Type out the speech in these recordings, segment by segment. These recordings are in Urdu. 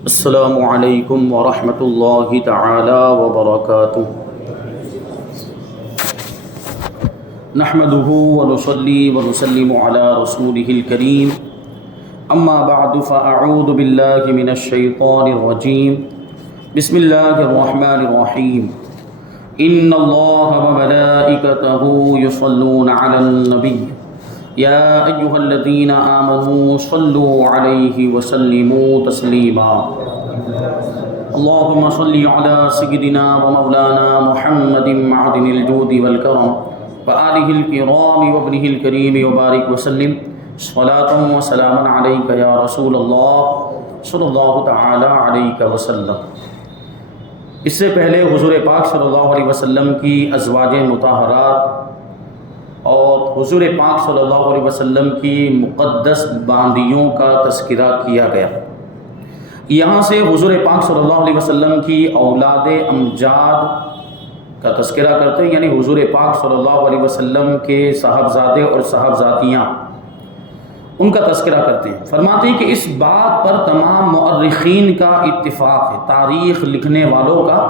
السلام علیکم ورحمۃ اللہ تعالی وبرکاتہ۔ نحمده ونصلي ونسلم على رسوله الكريم، اما بعد فاعوذ باللہ من الشیطان الرجیم، بسم اللہ الرحمن الرحیم۔ ان اللہ وملائکتہ یصلون علی النبی یا ایہا الذین آمنوا صلوا علیہ وسلموا تسلیما۔ اللہم صلی علی سیدنا ومولانا محمد معدن الجود والکرم وآلہ الکرام وابنہ الکریم وبارک وسلم صلاۃ وسلام علیک یا رسول اللہ صلی اللہ تعالی علیہ وسلم۔ اس سے پہلے حضور پاک صلی اللہ علیہ وسلم کی ازواج مطہرات اور حضور پاک صلی اللہ علیہ وسلم کی مقدس باندیوں کا تذکرہ کیا گیا۔ یہاں سے حضور پاک صلی اللہ علیہ وسلم کی اولاد امجاد کا تذکرہ کرتے ہیں، یعنی حضور پاک صلی اللہ علیہ وسلم کے صاحبزادے اور صاحبزادیاں، ان کا تذکرہ کرتے ہیں۔ فرماتے ہیں کہ اس بات پر تمام مؤرخین کا اتفاق ہے، تاریخ لکھنے والوں کا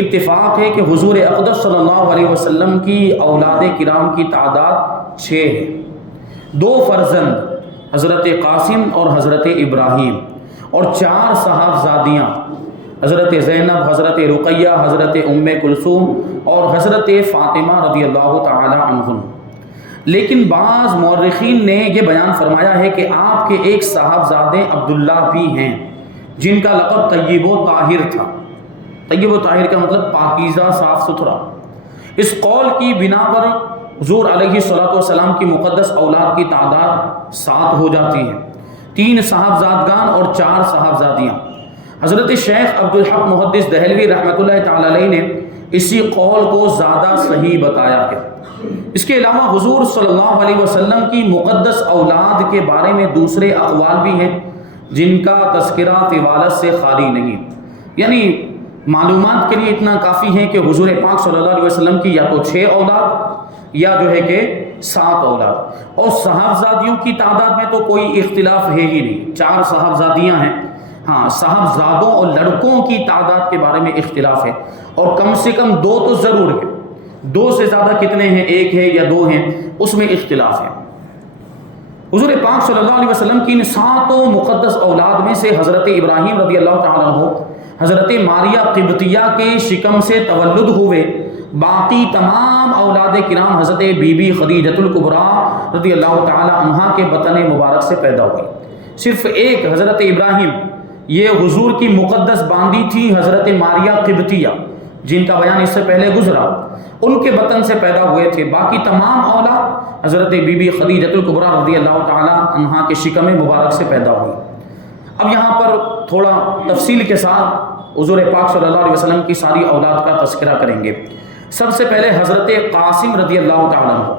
اتفاق ہے کہ حضور اقدس صلی اللہ علیہ وسلم کی اولاد کرام کی تعداد 6 ہے۔ 2 فرزند حضرت قاسم اور حضرت ابراہیم، اور 4 صاحبزادیاں حضرت زینب، حضرت رقیہ، حضرت ام کلثوم اور حضرت فاطمہ رضی اللہ تعالی عنہم۔ لیکن بعض مورخین نے یہ بیان فرمایا ہے کہ آپ کے ایک صاحبزادے عبداللہ بھی ہیں جن کا لقب طیب و طاہر تھا۔ طیب و طاہر کا مطلب پاکیزہ، صاف ستھرا۔ اس قول کی بنا پر حضور علیہ الصلوۃ والسلام کی مقدس اولاد کی تعداد 7 ہو جاتی ہے، 3 صاحبزادگان اور 4 صاحبزادیاں۔ حضرت شیخ عبدالحق محدث دہلوی رحمۃ اللہ تعالی علیہ نے اسی قول کو زیادہ صحیح بتایا ہے۔ اس کے علاوہ حضور صلی اللہ علیہ وسلم کی مقدس اولاد کے بارے میں دوسرے اقوال بھی ہیں جن کا تذکرہ طوالت سے خالی نہیں، یعنی معلومات کے لیے اتنا کافی ہے کہ حضور پاک صلی اللہ علیہ وسلم کی یا تو 6 اولاد یا جو ہے کہ 7 اولاد، اور صاحبزادیوں کی تعداد میں تو کوئی اختلاف ہے ہی نہیں، 4 صاحبزادیاں ہیں۔ ہاں، صاحبزادوں اور لڑکوں کی تعداد کے بارے میں اختلاف ہے، اور کم سے کم 2 تو ضرور ہے۔ 2 سے زیادہ کتنے ہیں، 1 ہے یا 2 ہیں، اس میں اختلاف ہے۔ حضور پاک صلی اللہ علیہ وسلم کی ان 7 مقدس اولاد میں سے حضرت ابراہیم رضی اللہ تعالیٰ عنہ حضرت ماریہ قبطیہ کے شکم سے تولد ہوئے۔ باقی تمام اولاد کرام حضرت بی بی خدیجۃ الکبریٰ رضی اللہ تعالی عنہا کے بطن مبارک سے پیدا ہوئی۔ صرف ایک حضرت ابراہیم، یہ حضور کی مقدس باندی تھی حضرت ماریہ قبطیہ، جن کا بیان اس سے پہلے گزرا، ان کے بطن سے پیدا ہوئے تھے۔ باقی تمام اولاد حضرت بی بی خدیجۃ الکبریٰ رضی اللہ تعالی عنہا کے شکم مبارک سے پیدا ہوئی۔ اب یہاں پر تھوڑا تفصیل کے ساتھ حضور پاک صلی اللہ علیہ وسلم کی ساری اولاد کا تذکرہ کریں گے۔ سب سے پہلے حضرت قاسم رضی اللہ تعالیٰ عنہ،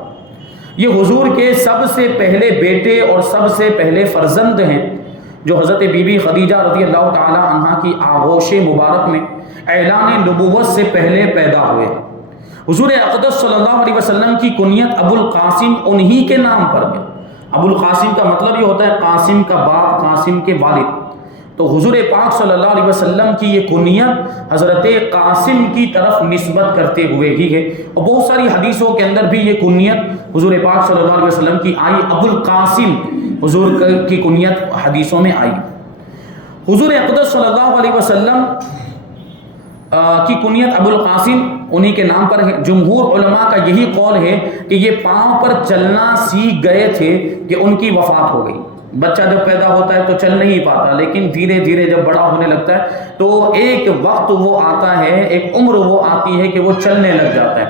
یہ حضور کے سب سے پہلے بیٹے اور سب سے پہلے فرزند ہیں، جو حضرت بی بی خدیجہ رضی اللہ تعالی عنہا کی آغوش مبارک میں اعلان نبوت سے پہلے پیدا ہوئے۔ حضور اقدس صلی اللہ علیہ وسلم کی کنیت ابو القاسم انہی کے نام پر ہے۔ ابو القاسم کا مطلب یہ ہوتا ہے قاسم کا باپ، قاسم کے والد۔ تو حضور پاک صلی اللہ علیہ وسلم کی یہ کنیت حضرت قاسم کی طرف نسبت کرتے ہوئے ہی ہے، اور بہت ساری حدیثوں کے اندر بھی یہ کنیت حضور پاک صلی اللہ علیہ وسلم کی آئی، ابو القاسم حضور کی کنیت حدیثوں میں آئی۔ حضور اقدس صلی اللہ علیہ وسلم کی کنیت ابو القاسم انہی کے نام پر ہے۔ جمہور علماء کا یہی قول ہے کہ یہ پاؤں پر چلنا سیکھ گئے تھے کہ ان کی وفات ہو گئی۔ بچہ جب پیدا ہوتا ہے تو چل نہیں پاتا، لیکن دھیرے دھیرے جب بڑا ہونے لگتا ہے تو ایک وقت وہ آتا ہے، ایک عمر وہ آتی ہے کہ وہ چلنے لگ جاتا ہے۔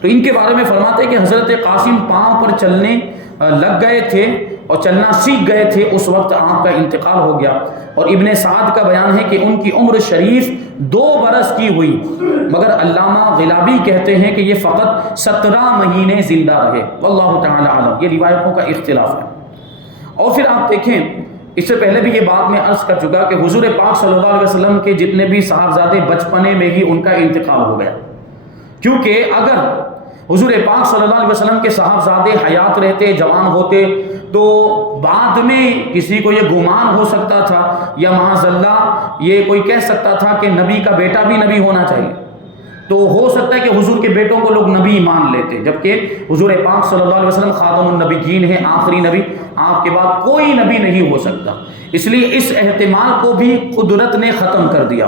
تو ان کے بارے میں فرماتے ہیں کہ حضرت قاسم پاؤں پر چلنے لگ گئے تھے اور چلنا سیکھ گئے تھے، اس وقت آپ کا انتقال ہو گیا۔ اور ابن سعد کا بیان ہے کہ ان کی عمر شریف 2 برس کی ہوئی، مگر علامہ غلابی کہتے ہیں کہ یہ فقط 17 مہینے زندہ رہے، واللہ تعالی اعلم۔ یہ روایتوں کا اختلاف ہے۔ اور پھر آپ دیکھیں، اس سے پہلے بھی یہ بات میں عرض کر چکا کہ حضور پاک صلی اللہ علیہ وسلم کے جتنے بھی صاحبزادے بچپنے میں ہی ان کا انتقال ہو گیا، کیونکہ اگر حضور پاک صلی اللہ علیہ وسلم کے صاحبزادے حیات رہتے، جوان ہوتے، تو بعد میں کسی کو یہ گمان ہو سکتا تھا یا معاذ اللہ یہ کوئی کہہ سکتا تھا کہ نبی کا بیٹا بھی نبی ہونا چاہیے، تو ہو سکتا ہے کہ حضور کے بیٹوں کو لوگ نبی مان لیتے، جبکہ حضور پاک صلی اللہ علیہ وسلم خاتم النبیین ہیں، آخری نبی، آپ کے بعد کوئی نبی نہیں ہو سکتا۔ اس لیے اس احتمال کو بھی قدرت نے ختم کر دیا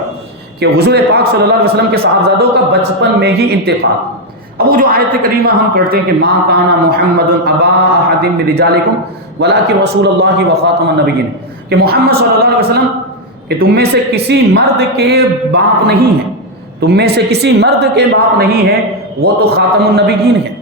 کہ حضور پاک صلی اللہ علیہ وسلم کے صاحبزادوں کا بچپن میں ہی انتقال۔ اب وہ جو آیت کریمہ ہم پڑھتے ہیں کہ ما کان محمد ابا احد من رجالکم ولکن رسول اللہ وخاتم النبیین، کہ محمد صلی اللہ علیہ وسلم کہ تم میں سے کسی مرد کے باپ نہیں ہیں، تم میں سے کسی مرد کے باپ نہیں ہے، وہ تو خاتم النبیین ہیں،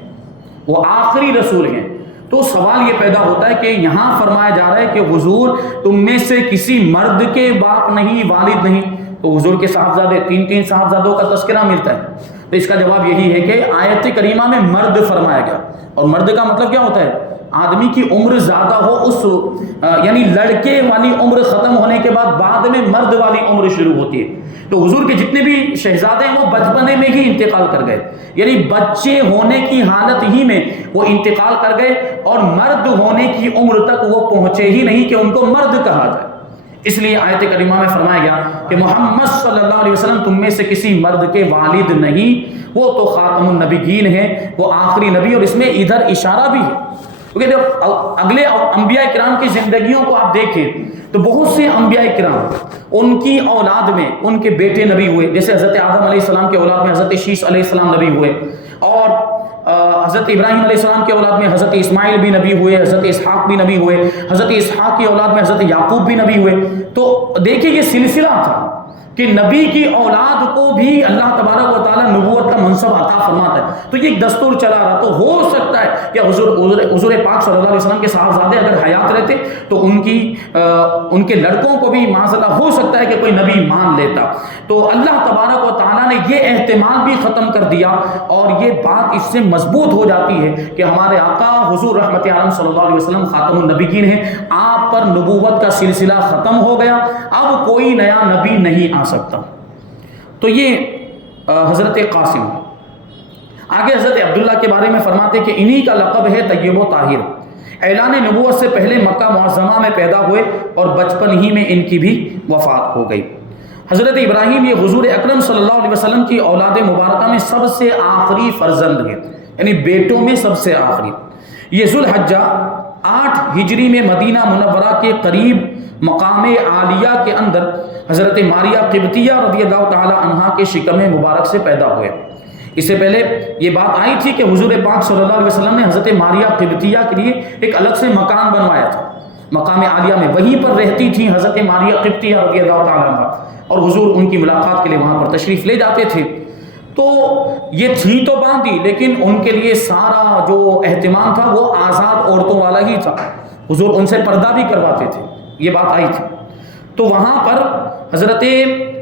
وہ آخری رسول ہیں۔ تو سوال یہ پیدا ہوتا ہے کہ یہاں فرمایا جا رہا ہے کہ حضور تم میں سے کسی مرد کے باپ نہیں، والد نہیں، تو حضور کے صاحبزادے تین صاحبزادوں کا تذکرہ ملتا ہے۔ تو اس کا جواب یہی ہے کہ آیت کریمہ میں مرد فرمایا گیا، اور مرد کا مطلب کیا ہوتا ہے؟ آدمی کی عمر زیادہ ہو، اس یعنی لڑکے والی عمر ختم ہونے کے بعد میں مرد والی عمر شروع ہوتی ہے۔ تو حضور کے جتنے بھی شہزادے ہیں وہ بچپنے میں ہی انتقال کر گئے، یعنی بچے ہونے کی حالت ہی میں وہ انتقال کر گئے، اور مرد ہونے کی عمر تک وہ پہنچے ہی نہیں کہ ان کو مرد کہا جائے۔ اس لیے آیت کریمہ میں فرمایا گیا کہ محمد صلی اللہ علیہ وسلم تم میں سے کسی مرد کے والد نہیں، وہ تو خاتم النبیین ہیں، وہ آخری نبی۔ اور اس میں ادھر اشارہ بھی ہے، کیونکہ جب اگلے انبیاء کرام کی زندگیوں کو آپ دیکھیں تو بہت سے انبیاء کرام ان کی اولاد میں ان کے بیٹے نبی ہوئے، جیسے حضرت آدم علیہ السلام کے اولاد میں حضرت شیش علیہ السلام نبی ہوئے، اور حضرت ابراہیم علیہ السلام کے اولاد میں حضرت اسماعیل بھی نبی ہوئے، حضرت اسحاق بھی نبی ہوئے، حضرت اسحاق کی اولاد میں حضرت یعقوب بھی نبی ہوئے۔ تو دیکھیے یہ سلسلہ تھا کہ نبی کی اولاد کو بھی اللہ تبارک و تعالیٰ نبوت کا منصب عطا فرماتا ہے، تو یہ ایک دستور چلا رہا۔ تو ہو سکتا ہے کہ حضور پاک صلی اللہ علیہ وسلم کے صاحبزادے اگر حیات رہتے تو ان کے لڑکوں کو بھی معاذ اللہ ہو سکتا ہے کہ کوئی نبی مان لیتا۔ تو اللہ تبارک و تعالیٰ نے یہ احتمال بھی ختم کر دیا، اور یہ بات اس سے مضبوط ہو جاتی ہے کہ ہمارے آقا حضور رحمت عالم صلی اللہ علیہ وسلم خاتم النبیین ہیں، آپ پر نبوت کا سلسلہ ختم ہو گیا، اب کوئی نیا نبی نہیں آ سکتا۔ تو یہ حضرت قاسم۔ آگے حضرت عبداللہ کے بارے میں فرماتے کہ انہی کا لقب ہے طیب و طاہر، اعلان نبوت سے پہلے مکہ معظمہ میں پیدا ہوئے اور بچپن ہی میں ان کی بھی وفات ہو گئی۔ حضرت ابراہیم یہ حضور اکرم صلی اللہ علیہ وسلم کی اولاد مبارکہ میں سب سے آخری فرزند ہے، یعنی بیٹوں میں سب سے آخری۔ یہ ذوالحجہ 8 ہجری میں مدینہ منورہ کے قریب مقام عالیہ کے اندر حضرت ماریہ قبطیہ رضی اللہ تعالی عنہا کے شکم مبارک سے پیدا ہوئے۔ اس سے پہلے یہ بات آئی تھی کہ حضور پاک صلی اللہ علیہ وسلم نے حضرت ماریہ قبطیہ کے لیے ایک الگ سے مکان بنوایا تھا مقام عالیہ میں، وہیں پر رہتی تھی حضرت ماریہ قبطیہ رضی اللہ تعالی عنہا، اور حضور ان کی ملاقات کے لیے وہاں پر تشریف لے جاتے تھے۔ تو یہ تھی تو باندھی، لیکن ان کے لیے سارا جو اہتمام تھا وہ آزاد عورتوں والا ہی تھا، حضور ان سے پردہ بھی کرواتے تھے، یہ بات آئی تھی۔ تو وہاں پر حضرت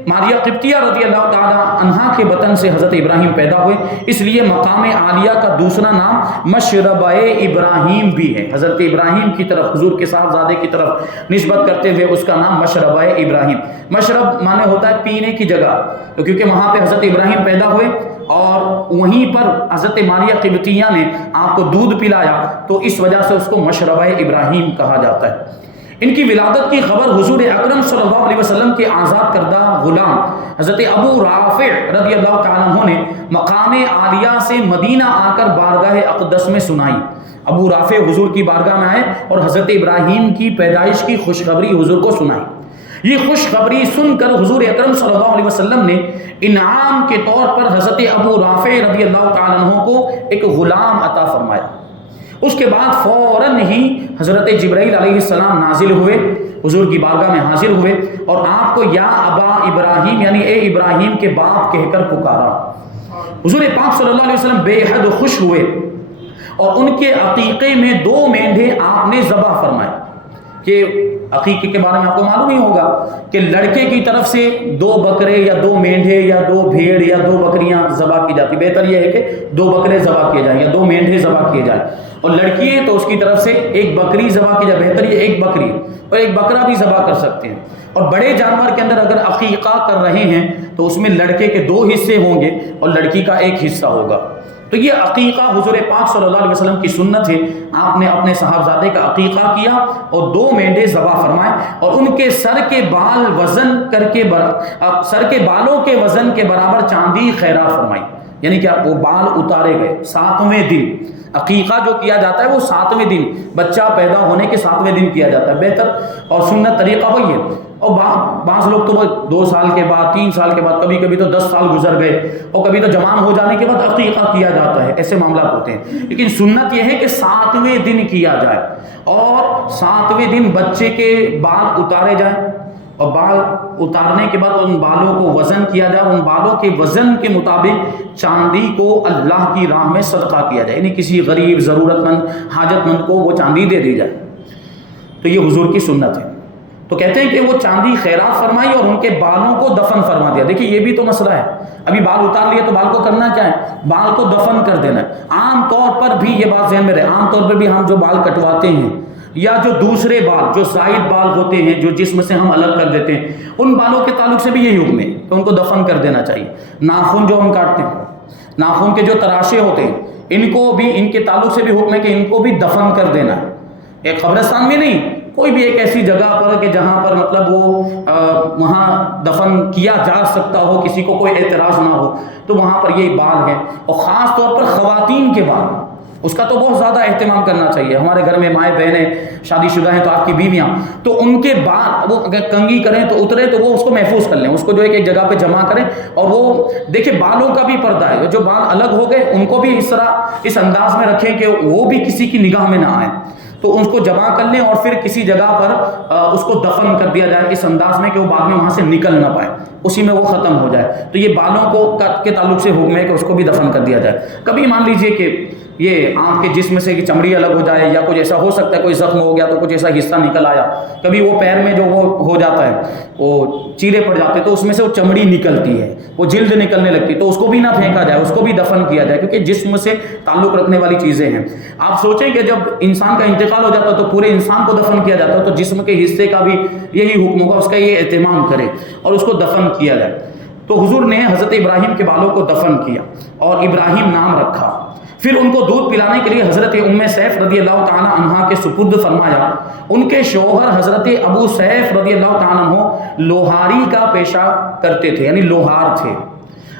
ماریہ قبطیہ رضی اللہ تعالی عنہا کے بطن سے حضرت ابراہیم پیدا ہوئے، اس لیے مقام عالیہ کا دوسرا نام مشربہ ابراہیم بھی ہے، حضرت ابراہیم کی طرف حضور کے صاحبزادے کی طرف نسبت کرتے ہوئے اس کا نام مشربہ ابراہیم۔ مشرب مانے ہوتا ہے پینے کی جگہ، تو کیونکہ وہاں پہ حضرت ابراہیم پیدا ہوئے اور وہیں پر حضرت ماریہ قبطیہ نے آپ کو دودھ پلایا، تو اس وجہ سے اس کو مشربہ ابراہیم کہا جاتا ہے۔ ان کی ولادت کی خبر حضور اکرم صلی اللہ علیہ وسلم کے آزاد کردہ غلام حضرت ابو رافع رضی اللہ تعالیٰ عنہ نے مقام عالیہ سے مدینہ آ کر بارگاہ اقدس میں سنائی۔ ابو رافع حضور کی بارگاہ میں آئے اور حضرت ابراہیم کی پیدائش کی خوشخبری حضور کو سنائی۔ یہ خوشخبری سن کر حضور اکرم صلی اللہ علیہ وسلم نے انعام کے طور پر حضرت ابو رافع رضی اللہ تعالیٰ عنہ کو ایک غلام عطا فرمایا۔ اس کے بعد فوراً ہی حضرت جبرائیل علیہ السلام نازل ہوئے، حضور کی بارگاہ میں حاضر ہوئے اور آپ کو یا ابا ابراہیم یعنی اے ابراہیم کے باپ کہہ کر پکارا۔ حضور پاک صلی اللہ علیہ وسلم بے حد خوش ہوئے اور ان کے عقیقے میں 2 مینڈھے آپ نے ذبح فرمائے۔ کہ عقیقے کے بارے میں آپ کو معلوم ہی ہوگا کہ لڑکے کی طرف سے 2 بکرے یا 2 مینڈھے یا 2 بھیڑ یا 2 بکریاں ذبح کی جاتی، بہتر یہ ہے کہ 2 بکرے ذبح کیے جائیں یا 2 مینڈھے ذبح کیے جائیں، اور لڑکی ہے تو اس کی طرف سے 1 بکری ذبح کی جائے، بہتر یہ 1 بکری اور 1 بکرا بھی ذبح کر سکتے ہیں۔ اور بڑے جانور کے اندر اگر عقیقہ کر رہے ہیں تو اس میں لڑکے کے 2 حصے ہوں گے اور لڑکی کا 1 حصہ ہوگا۔ تو یہ عقیقہ حضور پاک صلی اللہ علیہ وسلم کی سنت ہے. آپ نے اپنے صاحبزادے کا عقیقہ کیا اور 2 مینڈے ذبح فرمائے اور ان کے سر کے بال وزن کر کے سر کے بالوں کے وزن کے برابر چاندی خیرات فرمائی. یعنی کیا؟ وہ بال اتارے گئے 7ویں دن. عقیقہ جو کیا جاتا ہے وہ 7ویں دن، بچہ پیدا ہونے کے 7ویں دن کیا جاتا ہے. بہتر اور سنت طریقہ وہی ہے. اور بعض لوگ تو 2 سال کے بعد 3 سال کے بعد کبھی تو 10 سال گزر گئے اور کبھی تو جوان ہو جانے کے بعد عقیقہ کیا جاتا ہے. ایسے معاملات ہوتے ہیں. لیکن سنت یہ ہے کہ 7ویں دن کیا جائے اور 7ویں دن بچے کے بال اتارے جائیں اور بال اتارنے کے بعد ان بالوں کو وزن کیا جائے. ان بالوں کے وزن کے مطابق چاندی کو اللہ کی راہ میں صدقہ کیا جائے. یعنی کسی غریب، ضرورت مند، حاجت مند کو وہ چاندی دے دی جائے. تو یہ حضور کی سنت ہے. تو کہتے ہیں کہ وہ چاندی خیرات فرمائی اور ان کے بالوں کو دفن فرما دیا. دیکھیے یہ بھی تو مسئلہ ہے. ابھی بال اتار لیا تو بال کو کرنا کیا ہے؟ بال کو دفن کر دینا ہے. عام طور پر بھی یہ بات ذہن میں رہے، عام طور پر بھی ہم جو بال کٹواتے ہیں یا جو دوسرے بال جو زائد بال ہوتے ہیں جو جسم سے ہم الگ کر دیتے ہیں، ان بالوں کے تعلق سے بھی یہی حکم ہے کہ ان کو دفن کر دینا چاہیے. ناخن جو ہم کاٹتے ہیں، ناخن کے جو تراشے ہوتے ہیں، ان کو بھی، ان کے تعلق سے بھی حکم ہے کہ ان کو بھی دفن کر دینا ہے. ایک قبرستان میں نہیں، کوئی بھی ایک ایسی جگہ پر کہ جہاں پر مطلب وہ وہاں دفن کیا جا سکتا ہو، کسی کو کوئی اعتراض نہ ہو، تو وہاں پر یہ بال ہے. اور خاص طور پر خواتین کے بال، اس کا تو بہت زیادہ اہتمام کرنا چاہیے. ہمارے گھر میں مائیں بہنیں شادی شدہ ہیں تو آپ کی بیویاں، تو ان کے بال وہ اگر کنگھی کریں تو اترے تو وہ اس کو محفوظ کر لیں، اس کو جو ایک جگہ پہ جمع کریں. اور وہ دیکھیں بالوں کا بھی پردہ ہے، جو بال الگ ہو گئے ان کو بھی اس طرح اس انداز میں رکھیں کہ وہ بھی کسی کی نگاہ میں نہ آئے. تو اس کو جمع کر لیں اور پھر کسی جگہ پر اس کو دفن کر دیا جائے اس انداز میں کہ وہ بعد میں وہاں سے نکل نہ پائے، اسی میں وہ ختم ہو جائے. تو یہ بالوں کو کے تعلق سے حکم ہے کہ اس کو بھی دفن کر دیا جائے. کبھی مان لیجئے کہ یہ آنکھ کے جسم سے کہ چمڑی الگ ہو جائے یا کچھ ایسا ہو سکتا ہے، کوئی زخم ہو گیا تو کچھ ایسا حصہ نکل آیا، کبھی وہ پیر میں جو وہ ہو جاتا ہے، وہ چیرے پڑ جاتے تو اس میں سے وہ چمڑی نکلتی ہے، وہ جلد نکلنے لگتی، تو اس کو بھی نہ پھینکا جائے، اس کو بھی دفن کیا جائے، کیونکہ جسم سے تعلق رکھنے والی چیزیں ہیں. آپ سوچیں کہ جب انسان کا انتقال ہو جاتا ہے تو پورے انسان کو دفن کیا جاتا ہے، تو جسم کے حصے کا بھی یہی حکم ہوگا، اس کا یہ اہتمام کرے اور اس کو دفن کیا جائے. تو حضور نے حضرت ابراہیم کے بالوں کو دفن کیا اور ابراہیم نام رکھا. پھر ان کو دودھ پلانے کے لیے حضرت ام سیف رضی اللہ تعالی عنہا کے سپرد فرمایا. ان کے شوہر حضرت ابو سیف رضی اللہ تعالی عنہ لوہاری کا پیشہ کرتے تھے، یعنی لوہار تھے.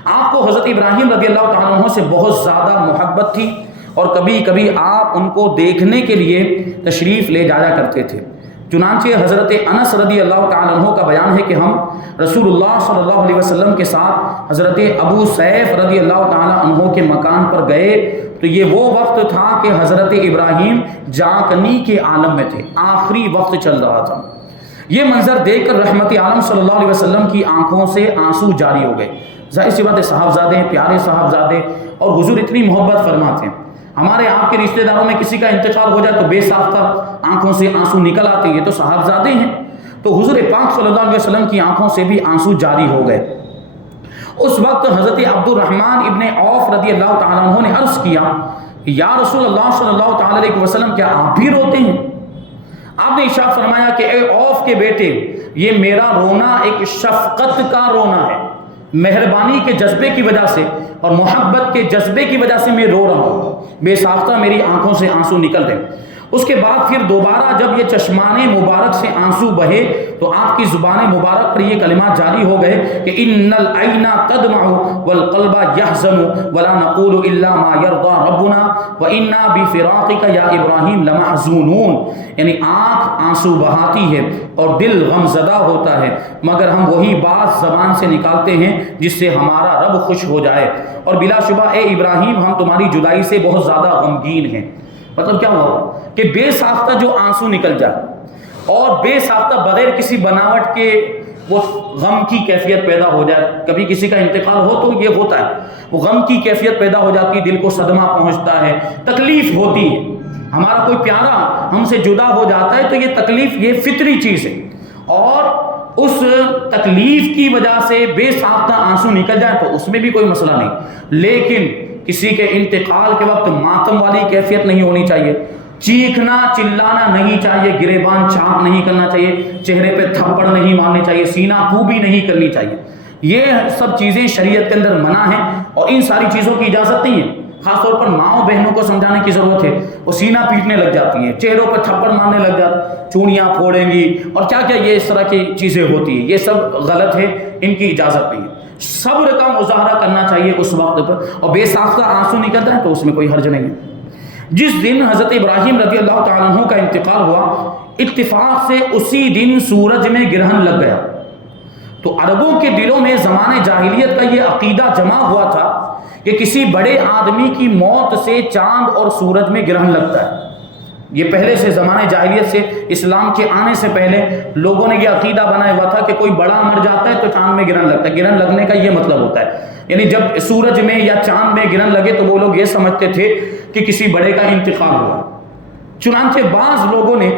آپ کو حضرت ابراہیم رضی اللہ تعالی عنہ سے بہت زیادہ محبت تھی اور کبھی کبھی آپ ان کو دیکھنے کے لیے تشریف لے جایا کرتے تھے. چنانچہ حضرت انس رضی اللہ تعالی عنہ کا بیان ہے کہ ہم رسول اللہ صلی اللہ علیہ وسلم کے ساتھ حضرت ابو سیف رضی اللہ تعالی عنہ کے مکان پر گئے تو یہ وہ وقت تھا کہ حضرت ابراہیم جاکنی کے عالم میں تھے، آخری وقت چل رہا تھا. یہ منظر دیکھ کر رحمت عالم صلی اللہ علیہ وسلم کی آنکھوں سے آنسو جاری ہو گئے. ظاہر سی بات ہے، صاحبزادے ہیں، پیارے صاحبزادے، اور حضور اتنی محبت فرماتے ہیں. ہمارے آپ کے رشتہ داروں میں کسی کا انتقال ہو جائے تو بے ساختہ آنکھوں سے آنسو نکل آتے ہیں، یہ تو صاحبزادے ہیں. تو حضور پاک صلی اللہ علیہ وسلم کی آنکھوں سے بھی آنسو جاری ہو گئے. اس وقت حضرت عبد الرحمن ابن عوف رضی اللہ تعالیٰ عنہ نے عرض کیا، یا رسول اللہ صلی اللہ تعالیٰ علیہ وسلم کیا آپ بھی روتے ہیں؟ آپ نے ارشاد فرمایا کہ اے عوف کے بیٹے، یہ میرا رونا ایک شفقت کا رونا ہے، مہربانی کے جذبے کی وجہ سے اور محبت کے جذبے کی وجہ سے میں رو رہا ہوں، بے ساختہ میری آنکھوں سے آنسو نکل رہے. اس کے بعد پھر دوبارہ جب یہ چشمان مبارک سے آنسو بہے تو آپ کی زبان مبارک پر یہ کلمات جاری ہو گئے کہ ان العین تدمع والقلب يحزن ولا نقول الا ما يرضى ربنا وانا بفراقك یا ابراہیم لمحزونون. یعنی آنکھ آنسو بہاتی ہے اور دل غم زدہ ہوتا ہے، مگر ہم وہی بات زبان سے نکالتے ہیں جس سے ہمارا رب خوش ہو جائے، اور بلا شبہ اے ابراہیم ہم تمہاری جدائی سے بہت زیادہ غمگین ہیں. مطلب کیا ہوا کہ بے ساختہ جو آنسو نکل جائے اور بے ساختہ بغیر کسی بناوٹ کے وہ غم کی کیفیت پیدا ہو جائے. کبھی کسی کا انتقال ہو تو یہ ہوتا ہے، وہ غم کی کیفیت پیدا ہو جاتی ہے، دل کو صدمہ پہنچتا ہے، تکلیف ہوتی ہے. ہمارا کوئی پیارا ہم سے جدا ہو جاتا ہے تو یہ تکلیف یہ فطری چیز ہے، اور اس تکلیف کی وجہ سے بے ساختہ آنسو نکل جائے تو اس میں بھی کوئی مسئلہ نہیں. لیکن کسی کے انتقال کے وقت ماتم والی کیفیت نہیں ہونی چاہیے، چیخنا چلانا نہیں چاہیے، گریبان چاک نہیں کرنا چاہیے، چہرے پہ تھپڑ نہیں مارنے چاہیے، سینہ کوبی نہیں کرنی چاہیے. یہ سب چیزیں شریعت کے اندر منع ہیں اور ان ساری چیزوں کی اجازت نہیں ہے. خاص طور پر ماؤں بہنوں کو سمجھانے کی ضرورت ہے. وہ سینہ پیٹنے لگ جاتی ہیں، چہروں پر تھپڑ مارنے لگ جاتی، چوڑیاں پھوڑیں گی اور کیا کیا یہ اس طرح کی چیزیں ہوتی ہیں. یہ سب غلط ہے، ان کی اجازت نہیں ہے. صبر کا مظاہرہ کرنا چاہیے اس وقت پر، اور بے ساختہ آنسو نکلتا ہے تو اس میں کوئی حرج نہیں ہے. جس دن حضرت ابراہیم رضی اللہ تعالیٰ عنہ کا انتقال ہوا، اتفاق سے اسی دن سورج میں گرہن لگ گیا. تو عربوں کے دلوں میں زمانے جاہلیت کا یہ عقیدہ جمع ہوا تھا کہ کسی بڑے آدمی کی موت سے چاند اور سورج میں گرہن لگتا ہے. یہ پہلے سے زمانے جاہلیت سے، اسلام کے آنے سے پہلے لوگوں نے یہ عقیدہ بنایا ہوا تھا کہ کوئی بڑا مر جاتا ہے تو چاند میں گرہن لگتا ہے. گرہن لگنے کا یہ مطلب ہوتا ہے، یعنی جب سورج میں یا چاند میں گرہن لگے تو وہ لوگ یہ سمجھتے تھے کہ کسی بڑے کا انتقال ہوا. چنانچہ بعض لوگوں نے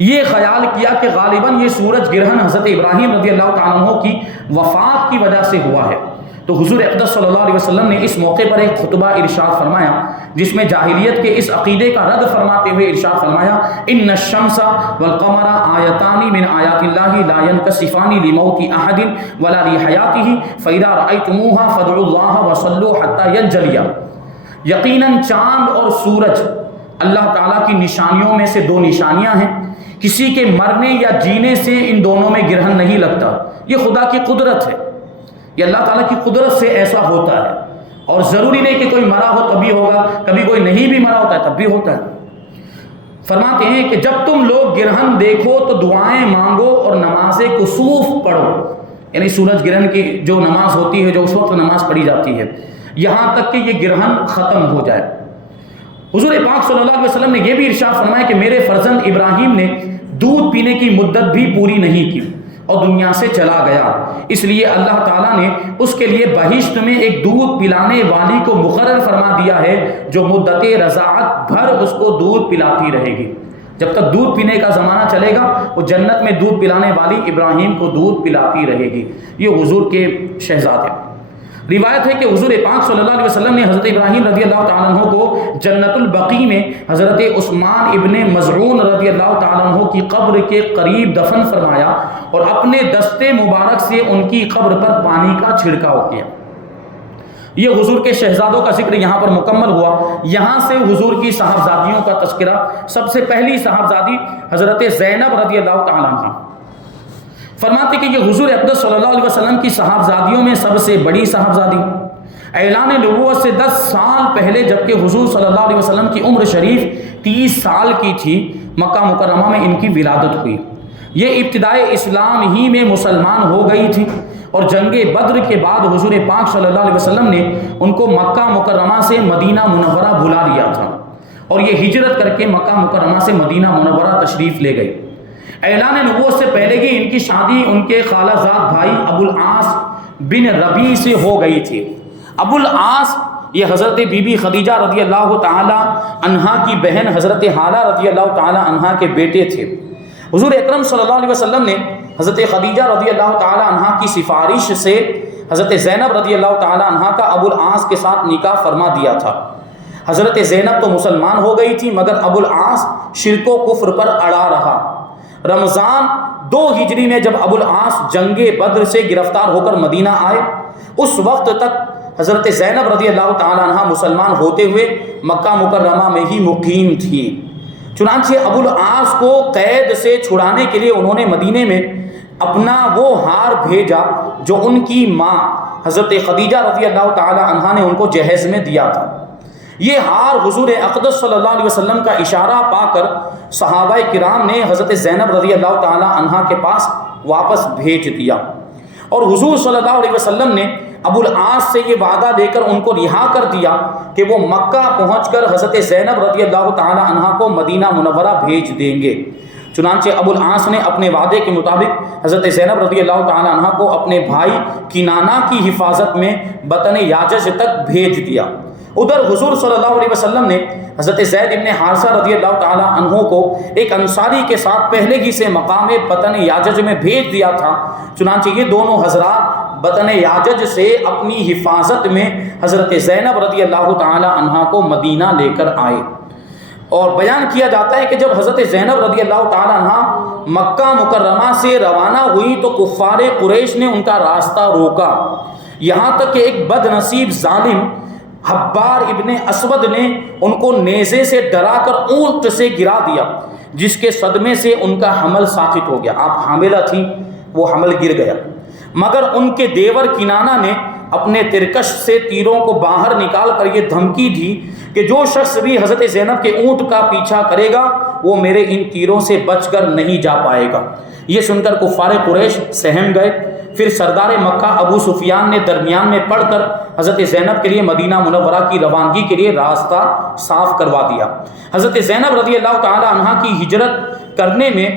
یہ خیال کیا کہ غالباً یہ سورج گرہن حضرت ابراہیم رضی اللہ تعالیٰ عنہ کی وفات کی وجہ سے ہوا ہے. تو حضور اقدس صلی اللہ علیہ وسلم نے اس موقع پر ایک خطبہ ارشاد فرمایا جس میں جاہلیت کے اس عقیدے کا رد فرماتے ہوئے ارشاد فرمایا، ان الشمس والقمر آیتان من آیات اللہ لا ينکسفان لموت احد ولا لحیاتہ فاذا رأیتموها فادعوا اللہ وصلوا حتی ینجلیا. یقیناً چاند اور سورج اللہ تعالیٰ کی نشانیوں میں سے دو نشانیاں ہیں. کسی کے مرنے یا جینے سے ان دونوں میں گرہن نہیں لگتا. یہ خدا کی قدرت ہے، یہ اللہ تعالیٰ کی قدرت سے ایسا ہوتا ہے. اور ضروری نہیں کہ کوئی مرا ہو تبھی ہوگا، کبھی کوئی نہیں بھی مرا ہوتا ہے تب بھی ہوتا ہے. فرماتے ہیں کہ جب تم لوگ گرہن دیکھو تو دعائیں مانگو اور نماز کسوف پڑھو، یعنی سورج گرہن کی جو نماز ہوتی ہے، جو اس وقت نماز پڑھی جاتی ہے، یہاں تک کہ یہ گرہن ختم ہو جائے. حضور پاک صلی اللہ علیہ وسلم نے یہ بھی ارشاد فرمایا کہ میرے فرزند ابراہیم نے دودھ پینے کی مدت بھی پوری نہیں کی اور دنیا سے چلا گیا، اس لیے اللہ تعالیٰ نے اس کے لیے بہشت میں ایک دودھ پلانے والی کو مقرر فرما دیا ہے جو مدت رضاعت بھر اس کو دودھ پلاتی رہے گی. جب تک دودھ پینے کا زمانہ چلے گا وہ جنت میں دودھ پلانے والی ابراہیم کو دودھ پلاتی رہے گی. یہ حضور کے شہزادے. روایت ہے کہ حضور پاک صلی اللہ علیہ وسلم نے حضرت ابراہیم رضی اللہ تعالیٰ عنہ کو جنت البقیع میں حضرت عثمان ابن مظعون رضی اللہ تعالیٰ عنہ کی قبر کے قریب دفن فرمایا اور اپنے دستے مبارک سے ان کی قبر پر پانی کا چھڑکاؤ کیا. یہ حضور کے شہزادوں کا ذکر یہاں پر مکمل ہوا. یہاں سے حضور کی صاحبزادیوں کا تذکرہ. سب سے پہلی صاحبزادی حضرت زینب رضی اللہ تعالیٰ عنہ. فرماتے کہ یہ حضور اقدس صلی اللہ علیہ وسلم کی صاحبزادیوں میں سب سے بڑی صاحبزادی. اعلان نبوت سے 10 سال پہلے جبکہ حضور صلی اللہ علیہ وسلم کی عمر شریف 30 سال کی تھی، مکہ مکرمہ میں ان کی ولادت ہوئی. یہ ابتدائے اسلام ہی میں مسلمان ہو گئی تھی اور جنگ بدر کے بعد حضور پاک صلی اللہ علیہ وسلم نے ان کو مکہ مکرمہ سے مدینہ منورہ بلا لیا تھا اور یہ ہجرت کر کے مکہ مکرمہ سے مدینہ منورہ تشریف لے گئی. اعلان نبوت سے پہلے ہی ان کی شادی ان کے خالہ زاد بھائی ابو العاص بن ربیع سے ہو گئی تھی. ابو العاص یہ حضرت بی بی خدیجہ رضی اللہ تعالی عنہا کی بہن حضرت حالہ رضی اللہ تعالی عنہا کے بیٹے تھے. حضور اکرم صلی اللہ علیہ وسلم نے حضرت خدیجہ رضی اللہ تعالی عنہا کی سفارش سے حضرت زینب رضی اللہ تعالی عنہا کا ابو العاص کے ساتھ نکاح فرما دیا تھا. حضرت زینب تو مسلمان ہو گئی تھی مگر ابو العاص شرک و کفر پر اڑا رہا. رمضان 2 ہجری میں جب ابو العاص جنگ بدر سے گرفتار ہو کر مدینہ آئے، اس وقت تک حضرت زینب رضی اللہ تعالی عنہ مسلمان ہوتے ہوئے مکہ مکرمہ میں ہی مقیم تھی. چنانچہ ابو العاص کو قید سے چھڑانے کے لیے انہوں نے مدینے میں اپنا وہ ہار بھیجا جو ان کی ماں حضرت خدیجہ رضی اللہ تعالی عنہ نے ان کو جہیز میں دیا تھا. یہ ہار حضور اقدس صلی اللہ علیہ وسلم کا اشارہ پا کر صحابہ کرام نے حضرت زینب رضی اللہ تعالی عنہ کے پاس واپس بھیج دیا اور حضور صلی اللہ علیہ وسلم نے ابو العاص سے یہ وعدہ دے کر ان کو رہا کر دیا کہ وہ مکہ پہنچ کر حضرت زینب رضی اللہ تعالی عنہ کو مدینہ منورہ بھیج دیں گے. چنانچہ ابو العاص نے اپنے وعدے کے مطابق حضرت زینب رضی اللہ تعالی عنہ کو اپنے بھائی کنانہ کی حفاظت میں بطن یاجج تک بھیج دیا. ادھر حضور صلی اللہ علیہ وسلم نے حضرت زید ابن حارثہ رضی اللہ تعالی عنہ کو ایک انصاری کے ساتھ پہلے ہی سے مقام بطن یاجج میں بھیج دیا تھا. چنانچہ یہ دونوں حضرات بطن یاجج سے اپنی حفاظت میں حضرت زینب رضی اللہ تعالی عنہ کو مدینہ لے کر آئے. اور بیان کیا جاتا ہے کہ جب حضرت زینب رضی اللہ تعالی عنہ مکہ مکرمہ سے روانہ ہوئی تو کفار قریش نے ان کا راستہ روکا، یہاں تک کہ ایک بد نصیب ظالم حبار ابن اسود نے ان کو نیزے سے ڈرا کر اونٹ سے گرا دیا، جس کے صدمے سے ان کا حمل ساقط ہو گیا۔ آپ حاملہ تھیں، وہ حمل گر گیا، مگر ان کے دیور کنانہ نے اپنے ترکش سے تیروں کو باہر نکال کر یہ دھمکی دی کہ جو شخص بھی حضرت زینب کے اونٹ کا پیچھا کرے گا وہ میرے ان تیروں سے بچ کر نہیں جا پائے گا۔ یہ سن کر کفار قریش سہم گئے۔ پھر سردار مکہ ابو سفیان نے درمیان میں پڑھ کر حضرت زینب کے لیے مدینہ منورہ کی روانگی کے لیے راستہ صاف کروا دیا۔ حضرت زینب رضی اللہ تعالی عنہا کی ہجرت کرنے میں،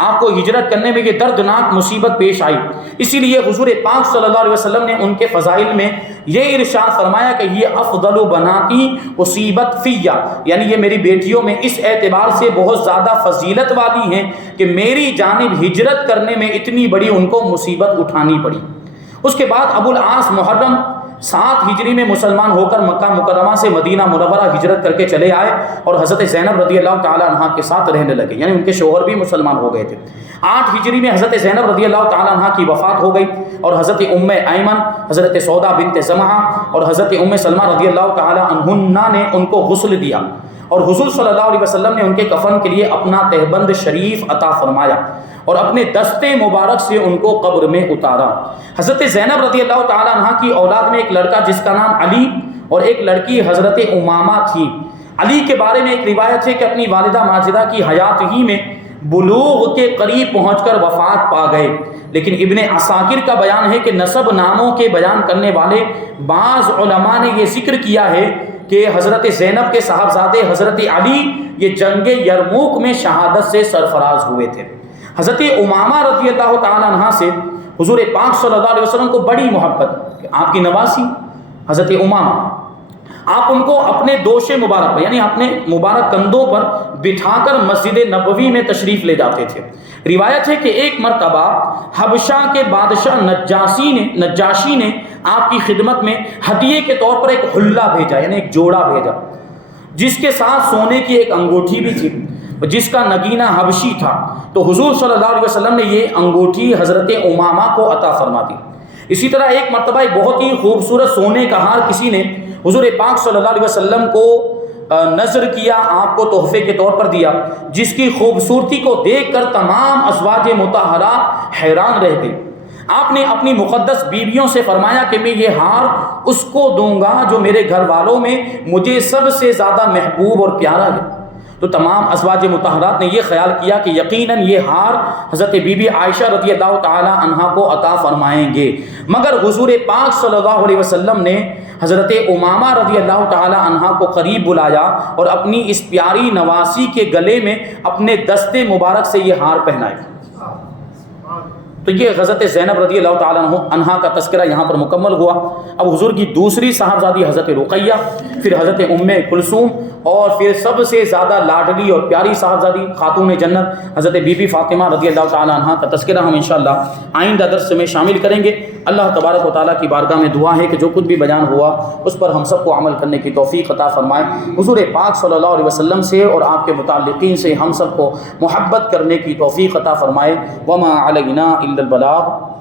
آپ کو ہجرت کرنے میں یہ دردناک مصیبت پیش آئی، اسی لیے حضور پاک صلی اللہ علیہ وسلم نے ان کے فضائل میں یہ ارشاد فرمایا کہ یہ افضل بناتی اصیبت فیہ، یعنی یہ میری بیٹیوں میں اس اعتبار سے بہت زیادہ فضیلت والی ہیں کہ میری جانب ہجرت کرنے میں اتنی بڑی ان کو مصیبت اٹھانی پڑی۔ اس کے بعد ابو العاص محرم 7 ہجری میں مسلمان ہو کر مکہ مکرمہ سے مدینہ منورہ ہجرت کر کے چلے آئے اور حضرت زینب رضی اللہ تعالی عنہ کے ساتھ رہنے لگے، یعنی ان کے شوہر بھی مسلمان ہو گئے تھے۔ 8 ہجری میں حضرت زینب رضی اللہ تعالی عنہ کی وفات ہو گئی اور حضرت ام ایمن، حضرت سودا بنت زمعہ اور حضرت ام سلمہ رضی اللہ تعالی عنہن نے ان کو غسل دیا اور حضور صلی اللہ علیہ وسلم نے ان کے کفن کے لیے اپنا تہبند شریف عطا فرمایا اور اپنے دستے مبارک سے ان کو قبر میں اتارا۔ حضرت زینب رضی اللہ تعالی عنہ کی اولاد میں ایک لڑکا جس کا نام علی اور ایک لڑکی حضرت امامہ تھی۔ علی کے بارے میں ایک روایت ہے کہ اپنی والدہ ماجدہ کی حیات ہی میں بلوغ کے قریب پہنچ کر وفات پا گئے، لیکن ابن عساکر کا بیان ہے کہ نسب ناموں کے بیان کرنے والے بعض علماء نے یہ ذکر کیا ہے کہ حضرت زینب کے صاحبزادے حضرت علی یہ جنگ یرموک میں شہادت سے سرفراز ہوئے تھے۔ حضرت امامہ رضی اللہ تعالی عنہ سے حضور پاک صلی اللہ علیہ وسلم کو بڑی محبت، آپ کی نواسی حضرت امامہ، آپ ان کو اپنے دوش مبارک پر یعنی اپنے مبارک کندھوں پر بٹھا کر مسجد نبوی میں تشریف لے جاتے تھے۔ روایت ہے کہ ایک مرتبہ حبشہ کے بادشاہ نجاشی نے آپ کی خدمت میں ہدیے کے طور پر ایک حلہ بھیجا، یعنی ایک جوڑا بھیجا، جس کے ساتھ سونے کی ایک انگوٹھی بھی تھی جس کا نگینہ حبشی تھا۔ تو حضور صلی اللہ علیہ وسلم نے یہ انگوٹھی حضرت امامہ کو عطا فرما دی۔ اسی طرح ایک مرتبہ ایک بہت ہی خوبصورت سونے کا ہار کسی نے حضور پاک صلی اللہ علیہ وسلم کو نذر کیا، آپ کو تحفے کے طور پر دیا، جس کی خوبصورتی کو دیکھ کر تمام ازواج مطہرات حیران رہ گئی۔ آپ نے اپنی مقدس بیویوں سے فرمایا کہ میں یہ ہار اس کو دوں گا جو میرے گھر والوں میں مجھے سب سے زیادہ محبوب اور پیارا ہے۔ تو تمام ازواج مطہرات نے یہ خیال کیا کہ یقیناً یہ ہار حضرت بی بی عائشہ رضی اللہ تعالی عنہا کو عطا فرمائیں گے، مگر حضور پاک صلی اللہ علیہ وسلم نے حضرت امامہ رضی اللہ تعالی عنہا کو قریب بلایا اور اپنی اس پیاری نواسی کے گلے میں اپنے دستے مبارک سے یہ ہار پہنائے۔ تو یہ حضرت زینب رضی اللہ تعالیٰ عنہا کا تذکرہ یہاں پر مکمل ہوا۔ اب حضور کی دوسری صاحبزادی حضرت رقیہ، پھر حضرت ام کلثوم اور پھر سب سے زیادہ لاڈلی اور پیاری صاحبزادی خاتون جنت حضرت بی بی فاطمہ رضی اللہ تعالیٰ عنہا کا تذکرہ ہم انشاءاللہ آئندہ درس میں شامل کریں گے۔ اللہ تبارک و تعالیٰ کی بارگاہ میں دعا ہے کہ جو کچھ بھی بیان ہوا اس پر ہم سب کو عمل کرنے کی توفیق عطا فرمائے۔ حضور پاک صلی اللہ علیہ وسلم سے اور آپ کے متعلقین سے ہم سب کو محبت کرنے کی توفیق عطا فرمائے۔ وما علینا الا البلاغ۔